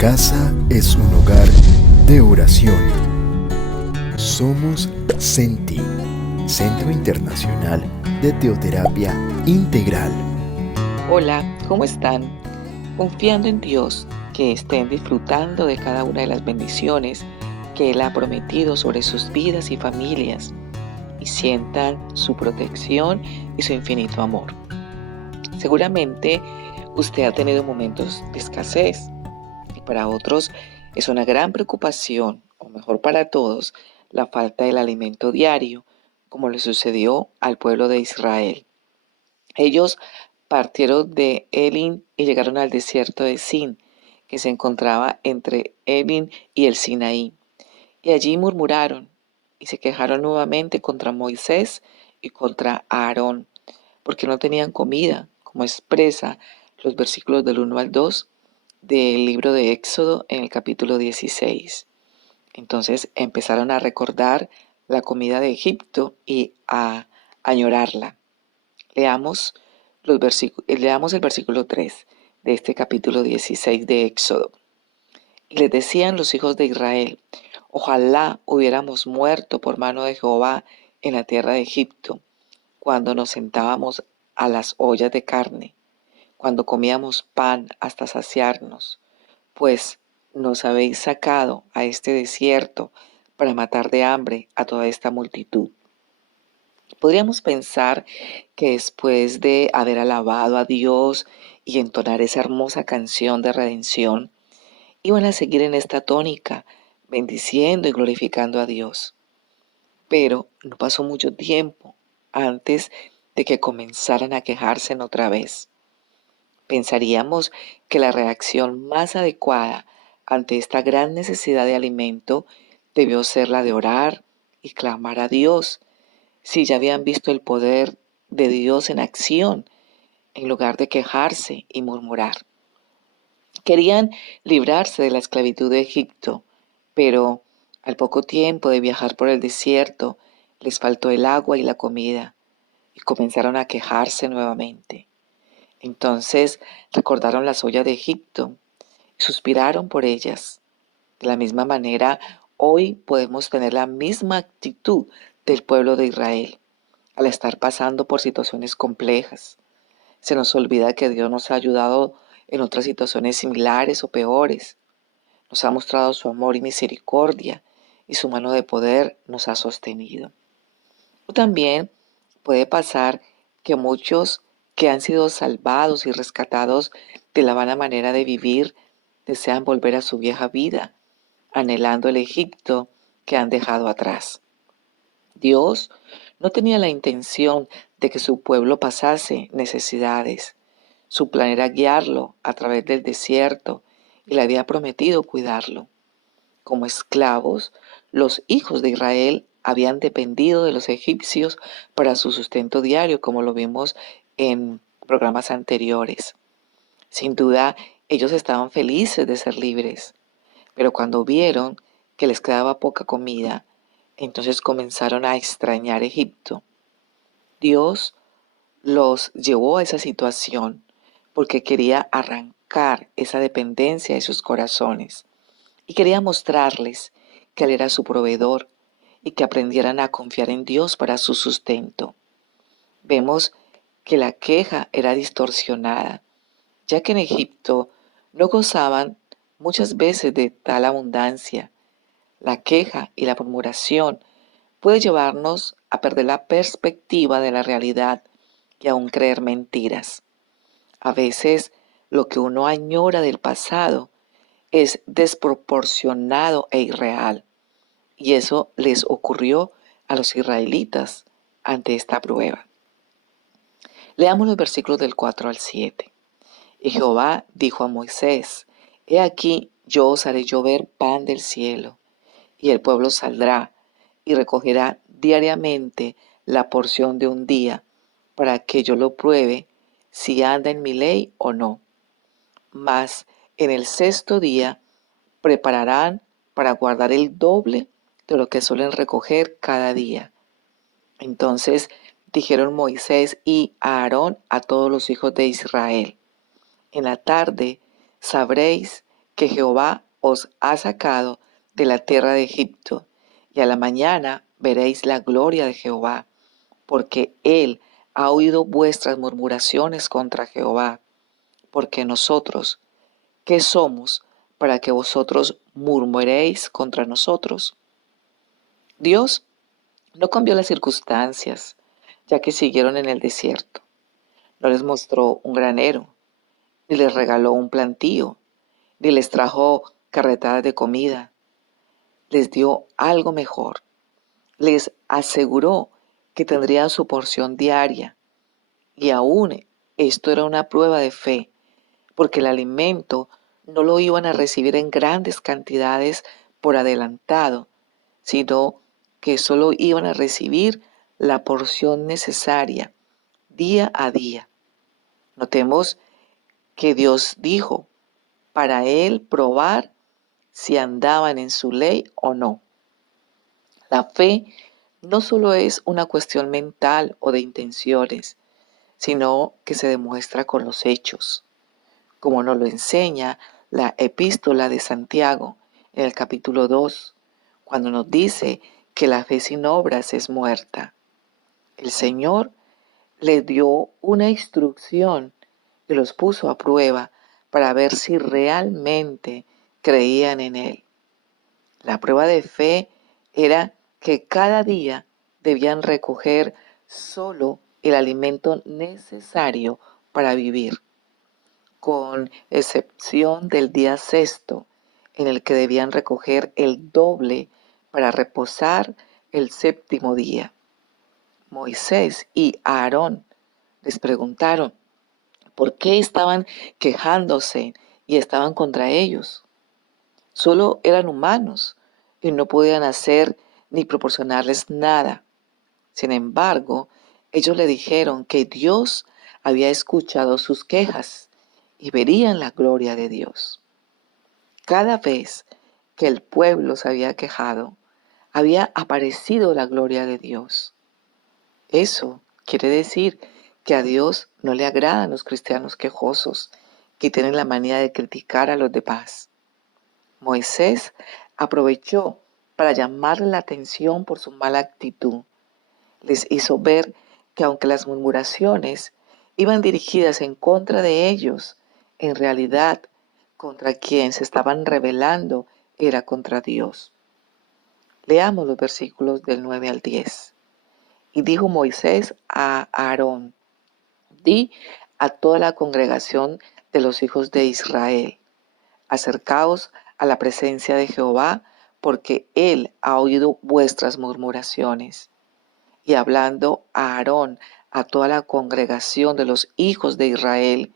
casa es un hogar de oración. Somos CENTI, Centro Internacional de Teoterapia Integral. Hola, ¿cómo están? Confiando en Dios, que estén disfrutando de cada una de las bendiciones que Él ha prometido sobre sus vidas y familias y sientan su protección y su infinito amor. Seguramente usted ha tenido momentos de escasez y para otros es una gran preocupación, o mejor para todos, la falta del alimento diario, como le sucedió al pueblo de Israel. Ellos partieron de Elim y llegaron al desierto de Sin, que se encontraba entre Elim y el Sinaí. Y allí murmuraron y se quejaron nuevamente contra Moisés y contra Aarón, porque no tenían comida, como expresa los versículos del 1 al 2 del libro de Éxodo en el capítulo 16. Entonces empezaron a recordar la comida de Egipto y a añorarla. Leamos leamos el versículo 3 de este capítulo 16 de Éxodo. Y les decían los hijos de Israel: ojalá hubiéramos muerto por mano de Jehová en la tierra de Egipto, cuando nos sentábamos a las ollas de carne, cuando comíamos pan hasta saciarnos, pues nos habéis sacado a este desierto para matar de hambre a toda esta multitud. Podríamos pensar que después de haber alabado a Dios y entonar esa hermosa canción de redención, iban a seguir en esta tónica, bendiciendo y glorificando a Dios. Pero no pasó mucho tiempo antes de que comenzaran a quejarse otra vez. Pensaríamos que la reacción más adecuada ante esta gran necesidad de alimento debió ser la de orar y clamar a Dios, si ya habían visto el poder de Dios en acción, en lugar de quejarse y murmurar. Querían librarse de la esclavitud de Egipto, pero al poco tiempo de viajar por el desierto, les faltó el agua y la comida, y comenzaron a quejarse nuevamente. Entonces recordaron las ollas de Egipto y suspiraron por ellas. De la misma manera, hoy podemos tener la misma actitud del pueblo de Israel al estar pasando por situaciones complejas. Se nos olvida que Dios nos ha ayudado en otras situaciones similares o peores. Nos ha mostrado su amor y misericordia y su mano de poder nos ha sostenido. O también puede pasar que muchos que han sido salvados y rescatados de la vana manera de vivir desean volver a su vieja vida, anhelando el Egipto que han dejado atrás. Dios no tenía la intención de que su pueblo pasase necesidades. Su plan era guiarlo a través del desierto y le había prometido cuidarlo. Como esclavos, los hijos de Israel habían dependido de los egipcios para su sustento diario, como lo vimos en programas anteriores. Sin duda, ellos estaban felices de ser libres, pero cuando vieron que les quedaba poca comida, entonces comenzaron a extrañar Egipto. Dios los llevó a esa situación porque quería arrancar esa dependencia de sus corazones y quería mostrarles que Él era su proveedor y que aprendieran a confiar en Dios para su sustento. Vemos que la queja era distorsionada, ya que en Egipto no gozaban muchas veces de tal abundancia. La queja y la murmuración puede llevarnos a perder la perspectiva de la realidad y aún creer mentiras. A veces lo que uno añora del pasado es desproporcionado e irreal, y eso les ocurrió a los israelitas ante esta prueba. Leamos los versículos del 4 al 7. Y Jehová dijo a Moisés: He aquí, yo os haré llover pan del cielo, y el pueblo saldrá y recogerá diariamente la porción de un día, para que yo lo pruebe si anda en mi ley o no. Mas en el sexto día prepararán para guardar el doble de lo que suelen recoger cada día. Entonces dijeron Moisés y Aarón a todos los hijos de Israel: En la tarde sabréis que Jehová os ha sacado de la tierra de Egipto, y a la mañana veréis la gloria de Jehová, porque él ha oído vuestras murmuraciones contra Jehová, porque nosotros, ¿qué somos para que vosotros murmuréis contra nosotros? Dios no cambió las circunstancias, ya que siguieron en el desierto. No les mostró un granero, ni les regaló un plantío, ni les trajo carretadas de comida. Les dio algo mejor. Les aseguró que tendrían su porción diaria. Y aún esto era una prueba de fe, porque el alimento no lo iban a recibir en grandes cantidades por adelantado, sino que solo iban a recibir la porción necesaria día a día. Notemos que Dios dijo para él probar si andaban en su ley o no. La fe no solo es una cuestión mental o de intenciones, sino que se demuestra con los hechos, como nos lo enseña la epístola de Santiago en el capítulo 2, cuando nos dice que la fe sin obras es muerta. El Señor les dio una instrucción y los puso a prueba para ver si realmente creían en Él. La prueba de fe era que cada día debían recoger solo el alimento necesario para vivir, con excepción del día sexto, en el que debían recoger el doble para reposar el séptimo día. Moisés y Aarón les preguntaron por qué estaban quejándose y estaban contra ellos. Solo eran humanos y no podían hacer ni proporcionarles nada. Sin embargo, ellos le dijeron que Dios había escuchado sus quejas y verían la gloria de Dios. Cada vez que el pueblo se había quejado, había aparecido la gloria de Dios. Eso quiere decir que a Dios no le agradan los cristianos quejosos, que tienen la manía de criticar a los demás. Moisés aprovechó para llamarle la atención por su mala actitud. Les hizo ver que aunque las murmuraciones iban dirigidas en contra de ellos, en realidad contra quien se estaban rebelando era contra Dios. Leamos los versículos del 9 al 10. Y dijo Moisés a Aarón: di a toda la congregación de los hijos de Israel: acercaos a la presencia de Jehová, porque él ha oído vuestras murmuraciones. Y hablando a Aarón a toda la congregación de los hijos de Israel,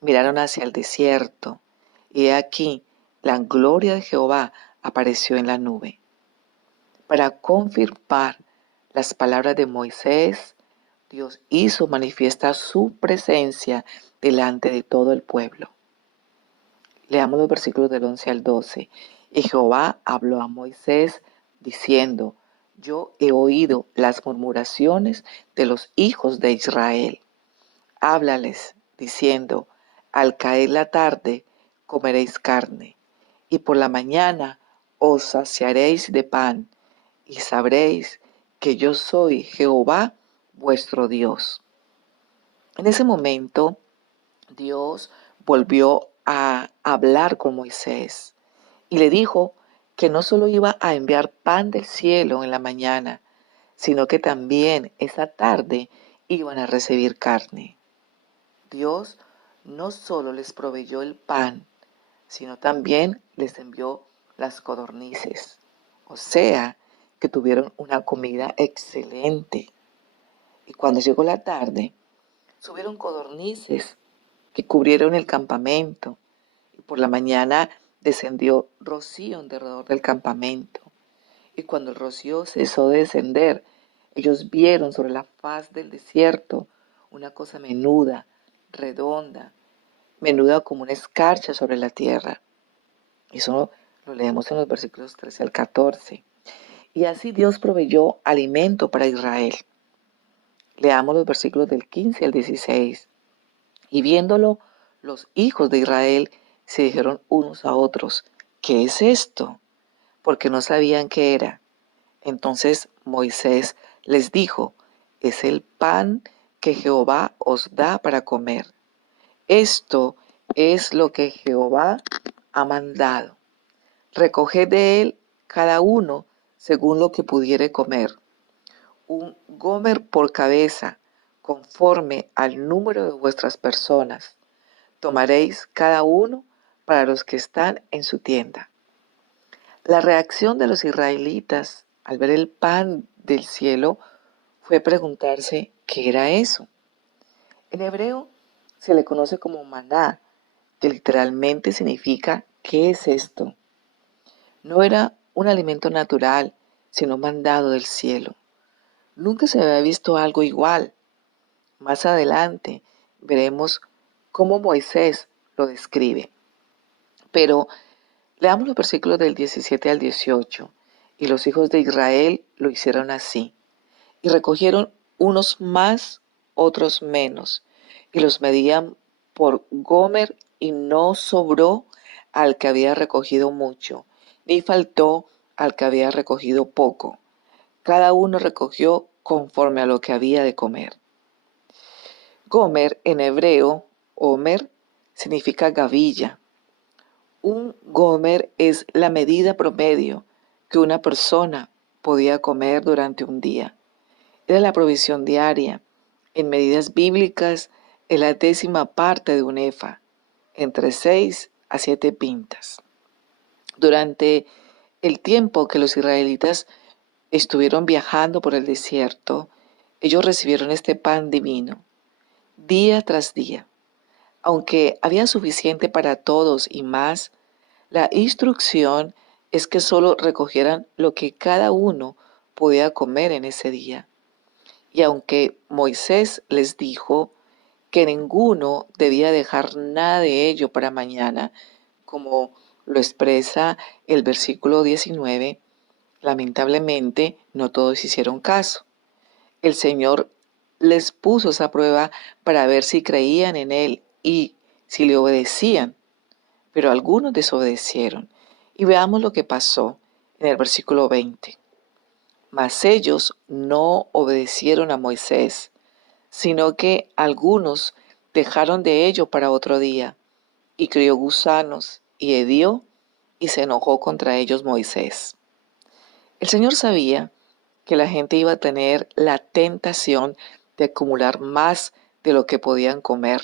miraron hacia el desierto, y he aquí la gloria de Jehová apareció en la nube. Para confirmar las palabras de Moisés, Dios hizo manifiesta su presencia delante de todo el pueblo. Leamos los versículos del 11 al 12. Y Jehová habló a Moisés diciendo: yo he oído las murmuraciones de los hijos de Israel. Háblales diciendo: al caer la tarde comeréis carne, y por la mañana os saciaréis de pan, y sabréis que yo soy Jehová vuestro Dios. En ese momento, Dios volvió a hablar con Moisés y le dijo que no solo iba a enviar pan del cielo en la mañana, sino que también esa tarde iban a recibir carne. Dios no solo les proveyó el pan, sino también les envió las codornices. O sea, que tuvieron una comida excelente. Y cuando llegó la tarde, subieron codornices que cubrieron el campamento, y por la mañana descendió rocío alrededor del campamento. Y cuando el rocío cesó de descender, ellos vieron sobre la faz del desierto una cosa menuda, redonda, menuda como una escarcha sobre la tierra. Eso lo leemos en los versículos 13 al 14. Y así Dios proveyó alimento para Israel. Leamos los versículos del 15 al 16. Y viéndolo los hijos de Israel, Se dijeron unos a otros, ¿qué es esto? Porque no sabían qué era. Entonces Moisés les dijo, es el pan que Jehová os da para comer. Esto es lo que Jehová ha mandado. Recoged de él cada uno según lo que pudiere comer. Un gomer por cabeza, conforme al número de vuestras personas. Tomaréis cada uno para los que están en su tienda. La reacción de los israelitas al ver el pan del cielo fue preguntarse qué era eso. En hebreo se le conoce como maná, que literalmente significa ¿qué es esto? No era un alimento natural, sino mandado del cielo. Nunca se había visto algo igual. Más adelante veremos cómo Moisés lo describe. Pero leamos los versículos del 17 al 18. Y los hijos de Israel lo hicieron así. Y recogieron unos más, otros menos. Y los medían por gomer y no sobró al que había recogido mucho, ni faltó al que había recogido poco. Cada uno recogió conforme a lo que había de comer. Gomer en hebreo, Omer, significa gavilla. Un gomer es la medida promedio que una persona podía comer durante un día. Era la provisión diaria. En medidas bíblicas, es la 10ª parte de un efa, entre 6 a 7 pintas. Durante el tiempo que los israelitas estuvieron viajando por el desierto, ellos recibieron este pan divino, día tras día. Aunque había suficiente para todos y más, la instrucción es que solo recogieran lo que cada uno podía comer en ese día. Y aunque Moisés les dijo que ninguno debía dejar nada de ello para mañana, como lo expresa el versículo 19, lamentablemente no todos hicieron caso. El Señor les puso esa prueba para ver si creían en Él y si le obedecían, pero algunos desobedecieron. Y veamos lo que pasó en el versículo 20. Mas ellos no obedecieron a Moisés, sino que algunos dejaron de ello para otro día, y crió gusanos, y hedió, y se enojó contra ellos Moisés. El Señor sabía que la gente iba a tener la tentación de acumular más de lo que podían comer,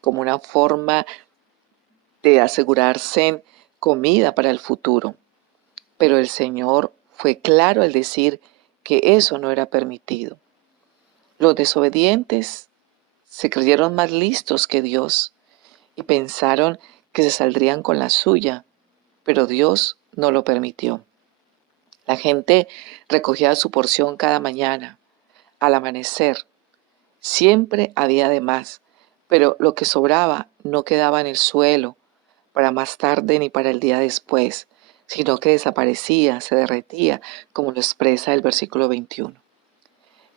como una forma de asegurarse comida para el futuro. Pero el Señor fue claro al decir que eso no era permitido. Los desobedientes se creyeron más listos que Dios y pensaron que se saldrían con la suya, pero Dios no lo permitió. La gente recogía su porción cada mañana, al amanecer. Siempre había de más, pero lo que sobraba no quedaba en el suelo para más tarde ni para el día después, sino que desaparecía, se derretía, como lo expresa el versículo 21.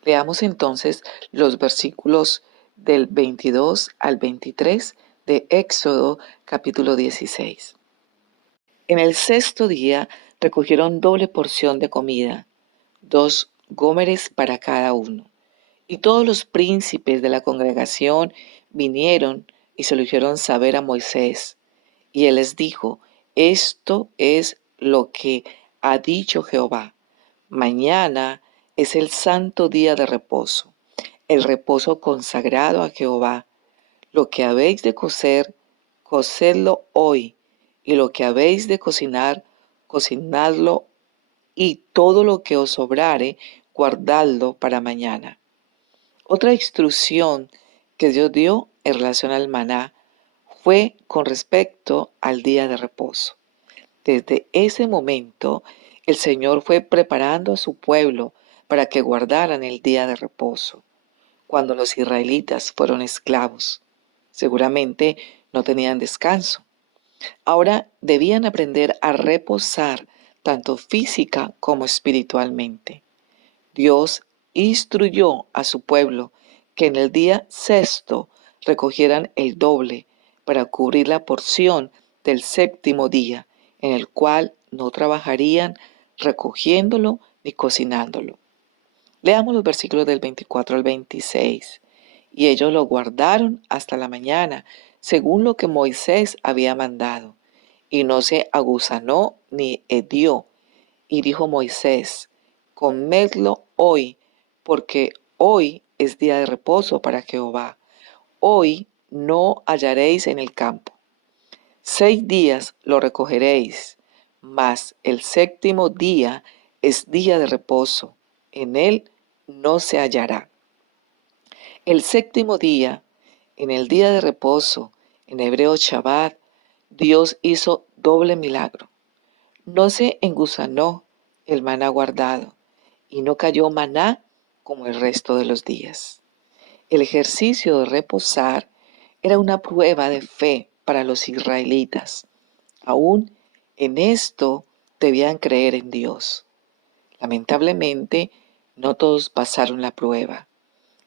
Leamos entonces los versículos del 22 al 23 de Éxodo capítulo 16. En el 6º día recogieron doble porción de comida, 2 gómeres para cada uno. Y todos los príncipes de la congregación vinieron y se lo hicieron saber a Moisés. Y él les dijo, esto es lo que ha dicho Jehová. Mañana es el santo día de reposo, el reposo consagrado a Jehová. Lo que habéis de cocer, cocedlo hoy, y lo que habéis de cocinar, cocinadlo, y todo lo que os sobrare, guardadlo para mañana. Otra instrucción que Dios dio en relación al maná fue con respecto al día de reposo. Desde ese momento, el Señor fue preparando a su pueblo para que guardaran el día de reposo. Cuando los israelitas fueron esclavos, seguramente no tenían descanso. Ahora debían aprender a reposar tanto física como espiritualmente. Dios instruyó a su pueblo que en el día 6º recogieran el doble para cubrir la porción del séptimo día, en el cual no trabajarían recogiéndolo ni cocinándolo. Leamos los versículos del 24 al 26. Y ellos lo guardaron hasta la mañana, según lo que Moisés había mandado. Y no se aguzanó ni hedió. Y dijo Moisés: comedlo hoy, porque hoy es día de reposo para Jehová. Hoy no hallaréis en el campo. 6 días lo recogeréis, mas el séptimo día es día de reposo. En él no se hallará. El séptimo día, en el día de reposo, en hebreo Shabbat, Dios hizo doble milagro. No se engusanó el maná guardado, y no cayó maná como el resto de los días. El ejercicio de reposar era una prueba de fe para los israelitas. Aún en esto debían creer en Dios. Lamentablemente, no todos pasaron la prueba.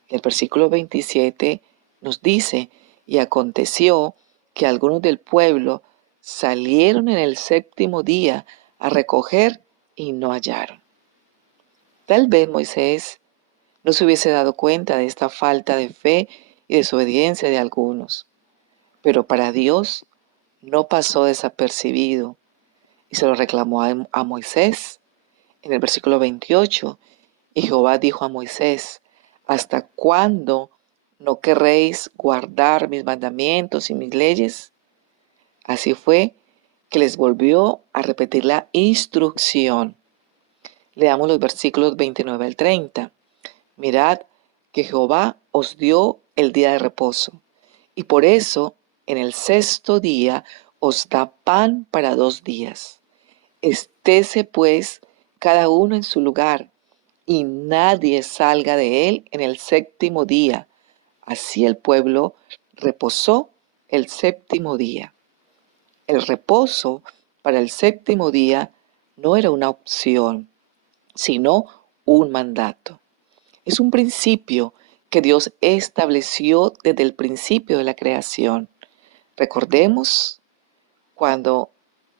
El versículo 27 nos dice: y aconteció que algunos del pueblo salieron en el séptimo día a recoger y no hallaron. Tal vez Moisés no se hubiese dado cuenta de esta falta de fe y desobediencia de algunos, pero para Dios no pasó desapercibido y se lo reclamó a Moisés. En el versículo 28, y Jehová dijo a Moisés: ¿hasta cuándo no querréis guardar mis mandamientos y mis leyes? Así fue que les volvió a repetir la instrucción. Leamos los versículos 29 al 30. Mirad que Jehová os dio el día de reposo, y por eso en el sexto día os da pan para 2 días. Estése pues cada uno en su lugar, y nadie salga de él en el séptimo día. Así el pueblo reposó el séptimo día. El reposo para el séptimo día no era una opción, sino un mandato. Es un principio que Dios estableció desde el principio de la creación. Recordemos cuando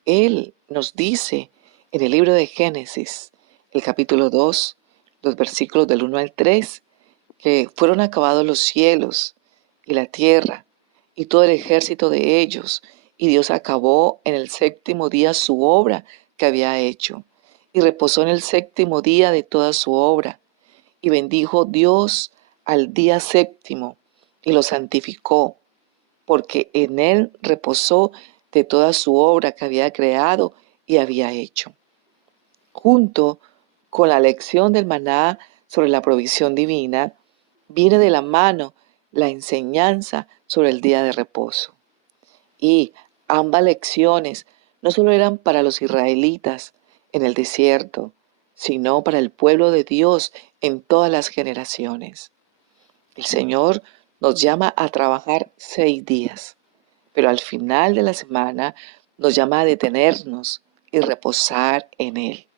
Él nos dice en el libro de Génesis, el capítulo 2, los versículos del 1 al 3, que fueron acabados los cielos y la tierra y todo el ejército de ellos, y Dios acabó en el séptimo día su obra que había hecho, y reposó en el séptimo día de toda su obra. Y bendijo Dios al día séptimo y lo santificó, porque en él reposó de toda su obra que había creado y había hecho. Junto con la lección del maná sobre la provisión divina, viene de la mano la enseñanza sobre el día de reposo. Y ambas lecciones no solo eran para los israelitas en el desierto, sino para el pueblo de Dios en todas las generaciones. El Señor nos llama a trabajar 6 días, pero al final de la semana nos llama a detenernos y reposar en Él,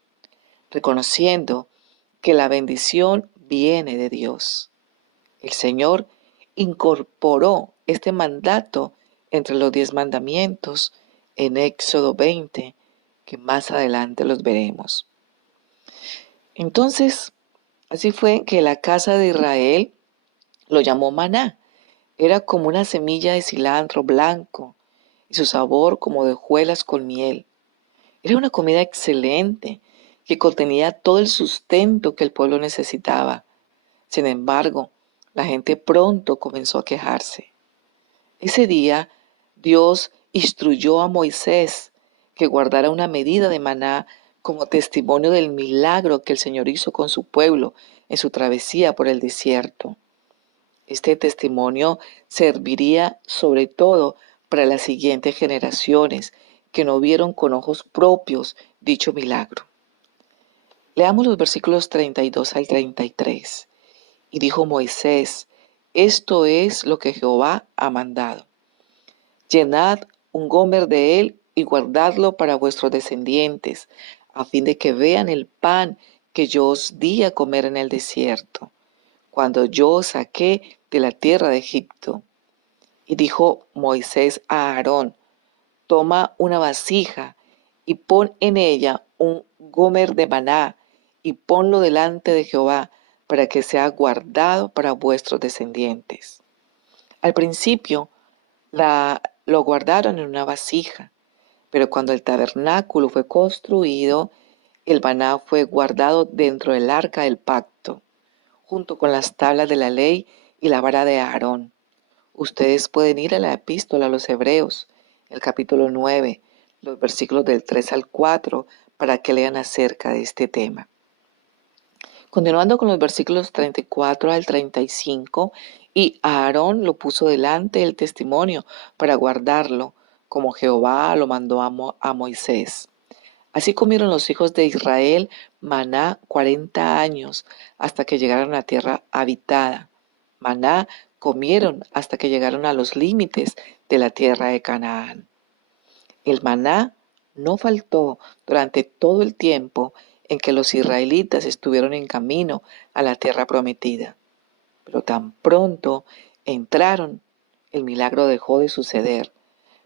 reconociendo que la bendición viene de Dios. El Señor incorporó este mandato entre los 10 mandamientos en Éxodo 20, que más adelante los veremos. Entonces, así fue que la casa de Israel lo llamó maná. Era como una semilla de cilantro blanco y su sabor como de hojuelas con miel. Era una comida excelente que contenía todo el sustento que el pueblo necesitaba. Sin embargo, la gente pronto comenzó a quejarse. Ese día, Dios instruyó a Moisés que guardara una medida de maná como testimonio del milagro que el Señor hizo con su pueblo en su travesía por el desierto. Este testimonio serviría sobre todo para las siguientes generaciones que no vieron con ojos propios dicho milagro. Leamos los versículos 32 al 33. Y dijo Moisés: esto es lo que Jehová ha mandado. Llenad un gomer de él y guardadlo para vuestros descendientes, a fin de que vean el pan que yo os di a comer en el desierto, cuando yo os saqué de la tierra de Egipto. Y dijo Moisés a Aarón: toma una vasija y pon en ella un gomer de maná y ponlo delante de Jehová para que sea guardado para vuestros descendientes. Al principio lo guardaron en una vasija, pero cuando el tabernáculo fue construido, el maná fue guardado dentro del arca del pacto, junto con las tablas de la ley y la vara de Aarón. Ustedes pueden ir a la epístola a los Hebreos, el capítulo 9, los versículos del 3 al 4, para que lean acerca de este tema. Continuando con los versículos 34 al 35, y Aarón lo puso delante del testimonio para guardarlo, como Jehová lo mandó a Moisés. Así comieron los hijos de Israel maná 40 años hasta que llegaron a la tierra habitada. Maná comieron hasta que llegaron a los límites de la tierra de Canaán. El maná no faltó durante todo el tiempo en que los israelitas estuvieron en camino a la tierra prometida. Pero tan pronto entraron, el milagro dejó de suceder,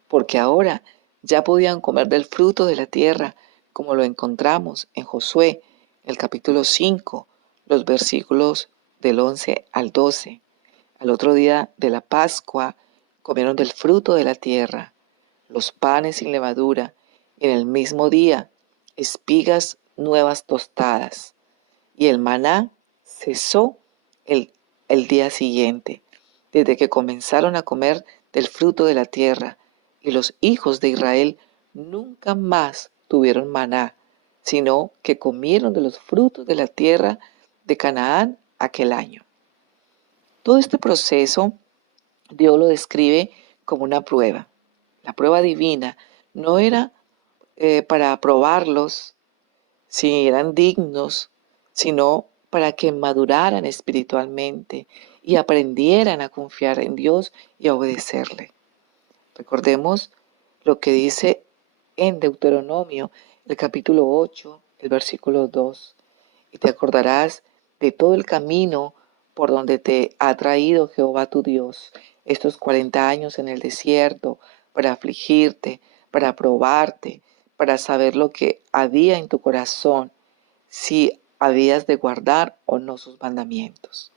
porque ahora ya podían comer del fruto de la tierra, como lo encontramos en Josué, el capítulo 5, los versículos del 11 al 12. Al otro día de la Pascua comieron del fruto de la tierra, los panes sin levadura, y en el mismo día espigas nuevas tostadas. Y el maná cesó el día siguiente, desde que comenzaron a comer del fruto de la tierra, y los hijos de Israel nunca más tuvieron maná, sino que comieron de los frutos de la tierra de Canaán aquel año. Todo este proceso Dios lo describe como una prueba. La prueba divina no era para probarlos si eran dignos, sino para que maduraran espiritualmente y aprendieran a confiar en Dios y a obedecerle. Recordemos lo que dice en Deuteronomio, el capítulo 8, el versículo 2. Y te acordarás de todo el camino por donde te ha traído Jehová tu Dios estos 40 años en el desierto, para afligirte, para probarte, para saber lo que había en tu corazón, si habías de guardar o no sus mandamientos.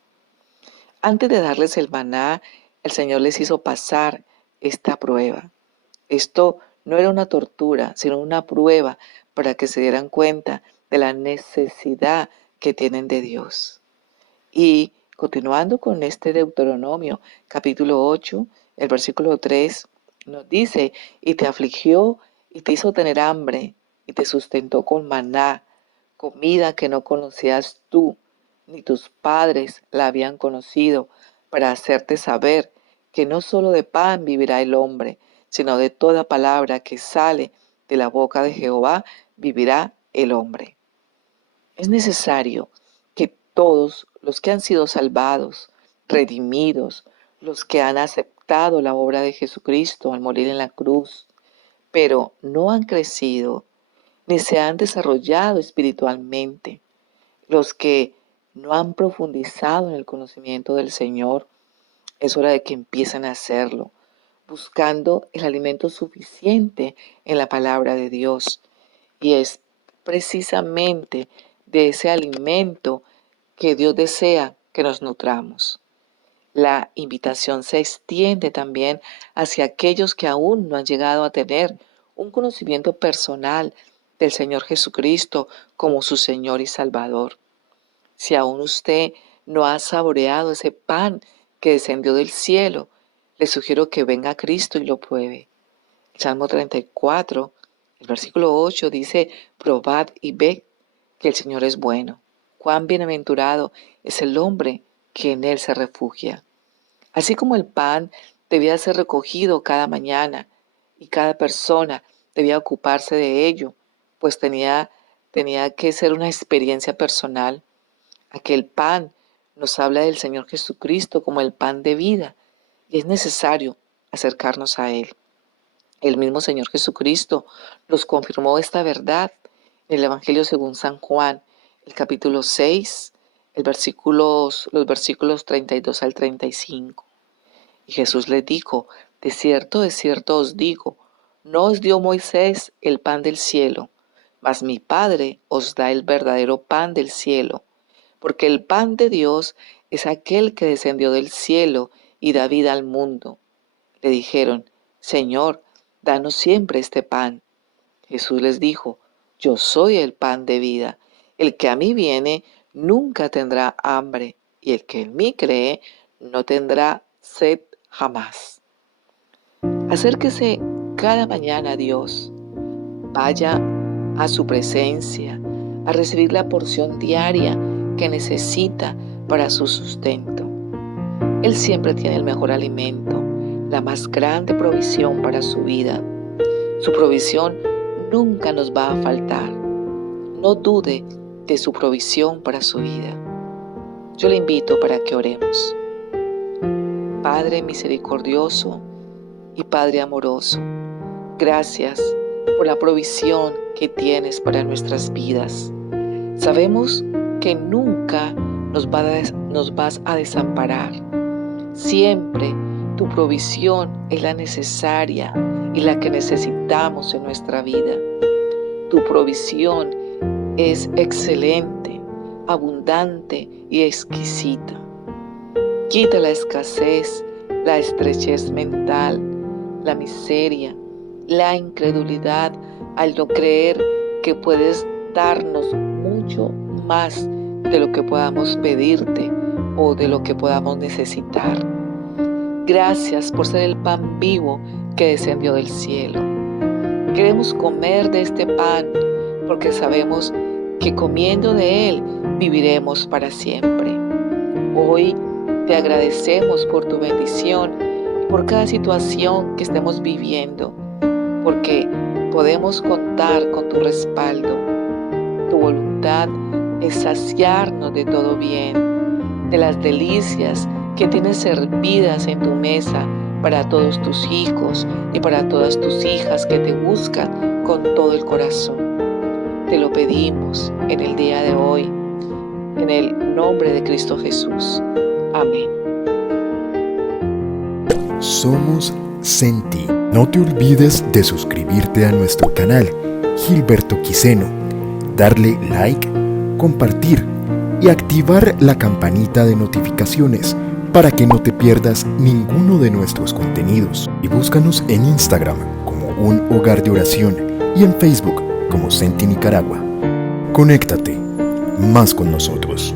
Antes de darles el maná, el Señor les hizo pasar esta prueba. Esto no era una tortura, sino una prueba para que se dieran cuenta de la necesidad que tienen de Dios. Y continuando con este Deuteronomio, capítulo 8, el versículo 3, nos dice, y te afligió y te hizo tener hambre y te sustentó con maná, comida que no conocías tú, ni tus padres la habían conocido, para hacerte saber que no solo de pan vivirá el hombre, sino de toda palabra que sale de la boca de Jehová vivirá el hombre. Es necesario que todos los que han sido salvados, redimidos, los que han aceptado la obra de Jesucristo al morir en la cruz, pero no han crecido ni se han desarrollado espiritualmente, los que no han profundizado en el conocimiento del Señor, es hora de que empiecen a hacerlo, buscando el alimento suficiente en la palabra de Dios. Y es precisamente de ese alimento que Dios desea que nos nutramos. La invitación se extiende también hacia aquellos que aún no han llegado a tener un conocimiento personal del Señor Jesucristo como su Señor y Salvador. Si aún usted no ha saboreado ese pan que descendió del cielo, le sugiero que venga a Cristo y lo pruebe. El Salmo 34, el versículo 8 dice, probad y ved que el Señor es bueno. Cuán bienaventurado es el hombre que en él se refugia. Así como el pan debía ser recogido cada mañana y cada persona debía ocuparse de ello, pues tenía que ser una experiencia personal. Aquel pan nos habla del Señor Jesucristo como el pan de vida y es necesario acercarnos a Él. El mismo Señor Jesucristo nos confirmó esta verdad en el Evangelio según San Juan, el capítulo 6, los versículos 32 al 35. Y Jesús les dijo, de cierto os digo, No os dio Moisés el pan del cielo, mas mi Padre os da el verdadero pan del cielo, porque el pan de Dios es aquel que descendió del cielo y da vida al mundo. Le dijeron: Señor, danos siempre este pan. Jesús les dijo: Yo soy el pan de vida. El que a mí viene nunca tendrá hambre, y el que en mí cree no tendrá sed jamás. Acérquese cada mañana a Dios. Vaya a su presencia a recibir la porción diaria que necesita para su sustento. Él siempre tiene el mejor alimento, la más grande provisión para su vida. Su provisión nunca nos va a faltar. No dude de su provisión para su vida. Yo le invito para que oremos. Padre misericordioso y Padre amoroso, gracias por la provisión que tienes para nuestras vidas. Sabemos que nunca nos vas a desamparar. Siempre tu provisión es la necesaria y la que necesitamos en nuestra vida. Tu provisión es excelente, abundante y exquisita. Quita la escasez, la estrechez mental, la miseria, la incredulidad al no creer que puedes darnos mucho más de lo que podamos pedirte o de lo que podamos necesitar. Gracias por ser el pan vivo que descendió del cielo. Queremos comer de este pan porque sabemos que comiendo de él viviremos para siempre. Hoy te agradecemos por tu bendición y por cada situación que estemos viviendo, porque podemos contar con tu respaldo. Tu voluntad es saciarnos de todo bien, de las delicias que tienes servidas en tu mesa para todos tus hijos y para todas tus hijas que te buscan con todo el corazón. Te lo pedimos en el día de hoy, en el nombre de Cristo Jesús. Amén. Somos Senti. No te olvides de suscribirte a nuestro canal Gilberto Quiseno, darle like, compartir y activar la campanita de notificaciones para que no te pierdas ninguno de nuestros contenidos. Y búscanos en Instagram como Un Hogar de Oración y en Facebook como Senti Nicaragua. Conéctate más con nosotros.